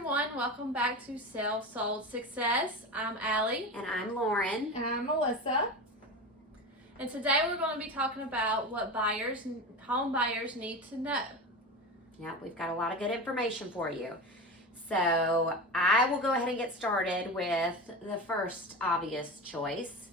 everyone, welcome back to Self-Sold Success. I'm Allie. And I'm Lauren. And I'm Melissa. And today we're going to be talking about what home buyers need to know. Yeah, we've got a lot of good information for you. So I will go ahead and get started with the first obvious choice.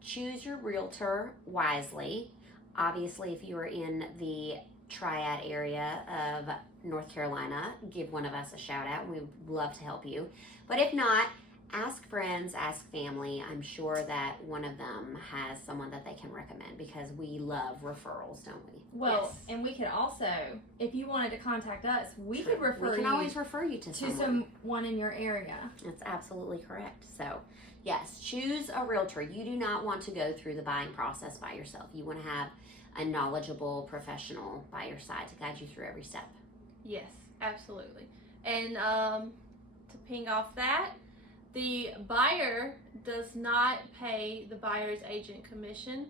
Choose your realtor wisely. Obviously, if you are in the Triad area of North Carolina, give one of us a shout out. We would love to help you. But if not, ask friends, ask family. I'm sure that one of them has someone that they can recommend because we love referrals, don't we? Well, Yes. and we could also, if you wanted to contact us, we could refer We can you always refer you to someone in your area. That's absolutely correct. So, yes, choose a realtor. You do not want to go through the buying process by yourself. You want to have a knowledgeable professional by your side to guide you through every step. Yes, absolutely. And to ping off that, the buyer does not pay the buyer's agent commission.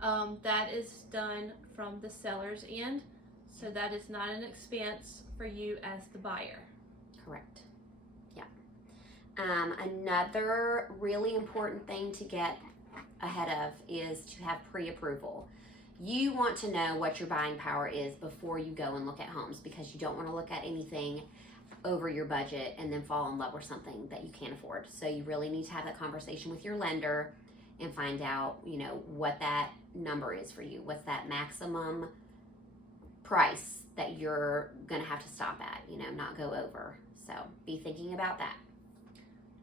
That is done from the seller's end. So that is not an expense for you as the buyer. Correct. Yeah. Another really important thing to get ahead of is to have pre-approval. You want to know what your buying power is before you go and look at homes because you don't want to look at anything over your budget and then fall in love with something that you can't afford. So you really need to have that conversation with your lender and find out, what that number is for you. What's that maximum price that you're going to have to stop at, not go over. So be thinking about that.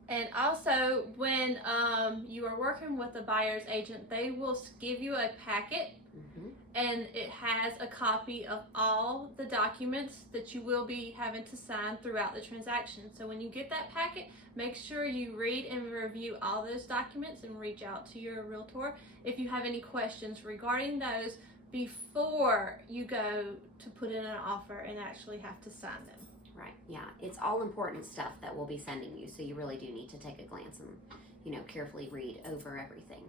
And also, when you are working with a buyer's agent, they will give you a packet, and it has a copy of all the documents that you will be having to sign throughout the transaction. So when you get that packet, make sure you read and review all those documents and reach out to your realtor if you have any questions regarding those before you go to put in an offer and actually have to sign them. Right, yeah. It's all important stuff that we'll be sending you, so you really do need to take a glance and, carefully read over everything.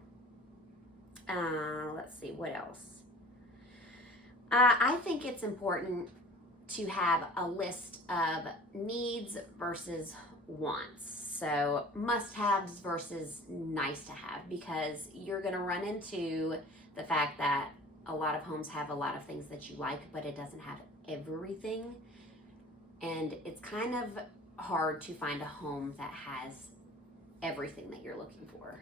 Let's see, what else? I think it's important to have a list of needs versus wants. So must-haves versus nice-to-have, because you're going to run into the fact that a lot of homes have a lot of things that you like, but it doesn't have everything. And it's kind of hard to find a home that has everything that you're looking for.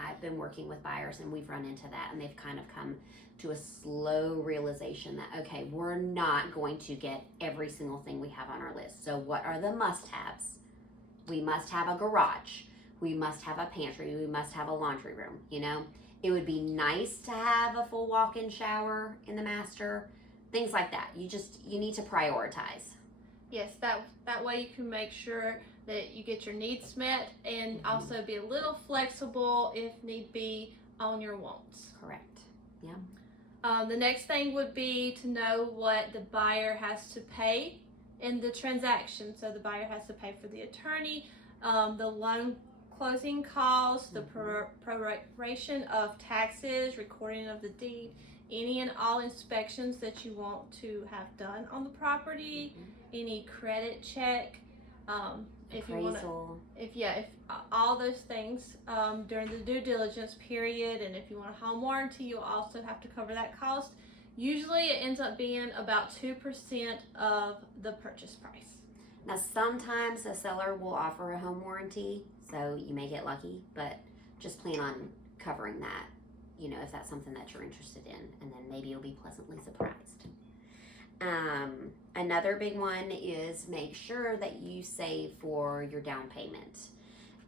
I've been working with buyers and we've run into that, and they've kind of come to a slow realization that, okay, we're not going to get every single thing we have on our list. So what are the must-haves? We must have a garage. We must have a pantry. We must have a laundry room, It would be nice to have a full walk-in shower in the master, things like that. You need to prioritize. Yes, that way you can make sure that you get your needs met and also be a little flexible if need be on your wants. Correct. Yeah. The next thing would be to know what the buyer has to pay in the transaction. So the buyer has to pay for the attorney, the loan closing costs, the proration of taxes, recording of the deed, any and all inspections that you want to have done on the property, any credit check, if you want to, if all those things during the due diligence period, and if you want a home warranty, you'll also have to cover that cost. Usually, it ends up being about 2% of the purchase price. Now, sometimes a seller will offer a home warranty, so you may get lucky, but just plan on covering that. If that's something that you're interested in, and then maybe you'll be pleasantly surprised. Another big one is make sure that you save for your down payment,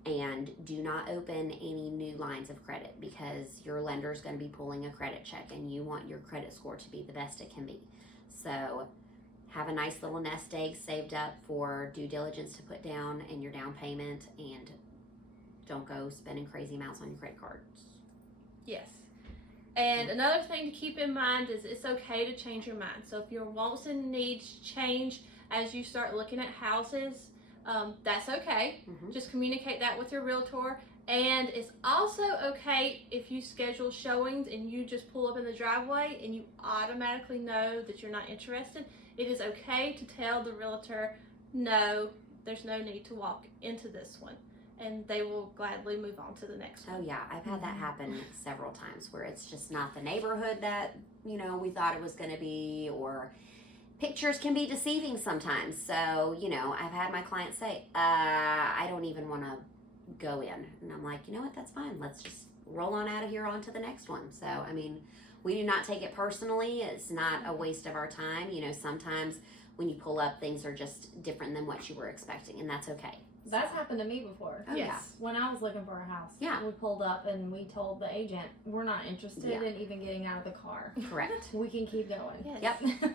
and do not open any new lines of credit because your lender is going to be pulling a credit check, and you want your credit score to be the best it can be. So have a nice little nest egg saved up for due diligence to put down and your down payment, and don't go spending crazy amounts on your credit cards. Yes. And another thing to keep in mind is it's okay to change your mind. So if your wants and needs change as you start looking at houses, that's okay. Just communicate that with your realtor. And it's also okay if you schedule showings and you just pull up in the driveway and you automatically know that you're not interested. It is okay to tell the realtor, no, there's no need to walk into this one. And they will gladly move on to the next one. Oh yeah, I've had that happen several times where it's just not the neighborhood that, you know, we thought it was going to be, or pictures can be deceiving sometimes. So, you know, I've had my clients say, I don't even want to go in. And I'm like, you know what, that's fine. Let's just roll on out of here on to the next one. So, I mean, we do not take it personally. It's not a waste of our time. You know, sometimes when you pull up, things are just different than what you were expecting, and that's okay. That's happened to me before. Oh, yeah. When I was looking for a house. Yeah. We pulled up and we told the agent, we're not interested Yeah. in even getting out of the car. Correct. We can keep going. Yes. Yep.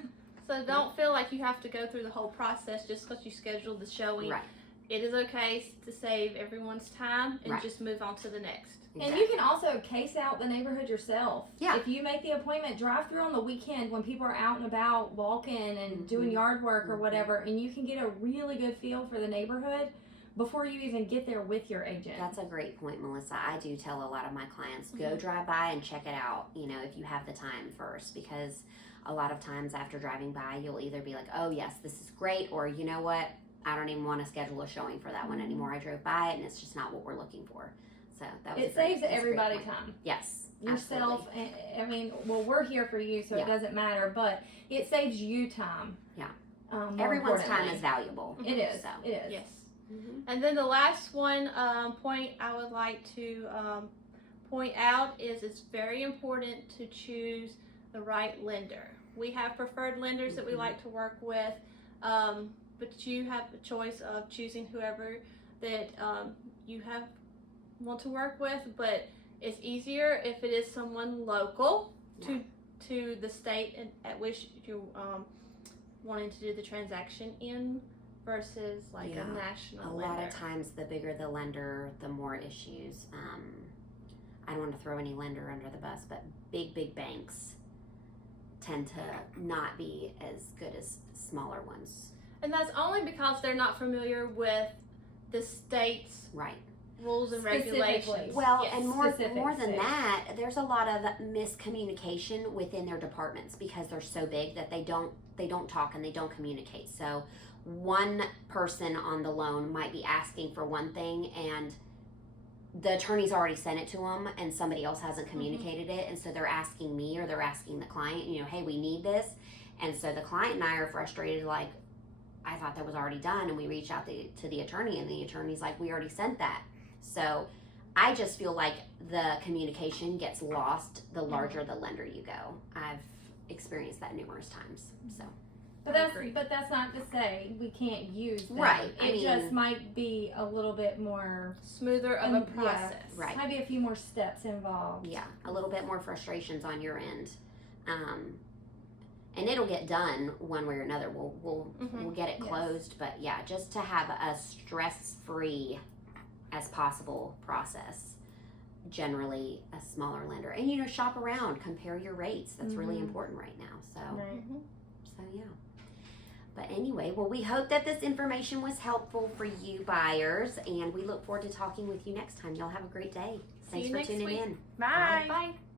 So don't feel like you have to go through the whole process just because you scheduled the showing. Right. It is okay to save everyone's time and Right. just move on to the next. And you can also case out the neighborhood yourself. Yeah. If you make the appointment, drive through on the weekend when people are out and about walking and doing yard work or whatever, and you can get a really good feel for the neighborhood before you even get there with your agent. That's a great point, Melissa. I do tell a lot of my clients, go drive by and check it out, you know, if you have the time first, because a lot of times after driving by, you'll either be like, oh yes, this is great, or you know what, I don't even want to schedule a showing for that one anymore. I drove by it and it's just not what we're looking for. So that was It saves everybody time. Yes, Yourself, absolutely. I mean, well, we're here for you, so Yeah. it doesn't matter, but it saves you time. Yeah. More Everyone's time importantly. is valuable. It is. So. It is. Yes. And then the last one point I would like to point out is it's very important to choose the right lender. We have preferred lenders that we like to work with, but you have the choice of choosing whoever that you want to work with. But it's easier if it is someone local to the state at which you wanting to do the transaction in, versus like a national A lender. lot of times, the bigger the lender, the more issues. I don't want to throw any lender under the bus, but big banks tend to not be as good as smaller ones. And that's only because they're not familiar with the state's Right. rules and Specifically. regulations. Well, Yes. and more specific than states. that, there's a lot of miscommunication within their departments because they're so big that they don't talk and they don't communicate. So one person on the loan might be asking for one thing and the attorney's already sent it to them and somebody else hasn't communicated it, and so they're asking me or they're asking the client, you know, hey, we need this. And so the client and I are frustrated, like, I thought that was already done, and we reach out to the attorney and the attorney's like, we already sent that. So I just feel like the communication gets lost the larger the lender you go. I've experienced that numerous times. So But that's not to say we can't use them. Right, I It mean- just might be a little bit more Smoother of a process. Right. Might be a few more steps involved. yeah, a little bit more frustrations on your end. And it'll get done one way or another. We'll get it Yes. closed, but yeah, just to have a stress-free as possible process. Generally, a smaller lender, and you know, shop around, compare your rates. That's really important right now. So, Right. so yeah. But anyway, well, we hope that this information was helpful for you buyers, and we look forward to talking with you next time. Y'all have a great day. See Thanks you for next tuning week. in. Bye. Bye.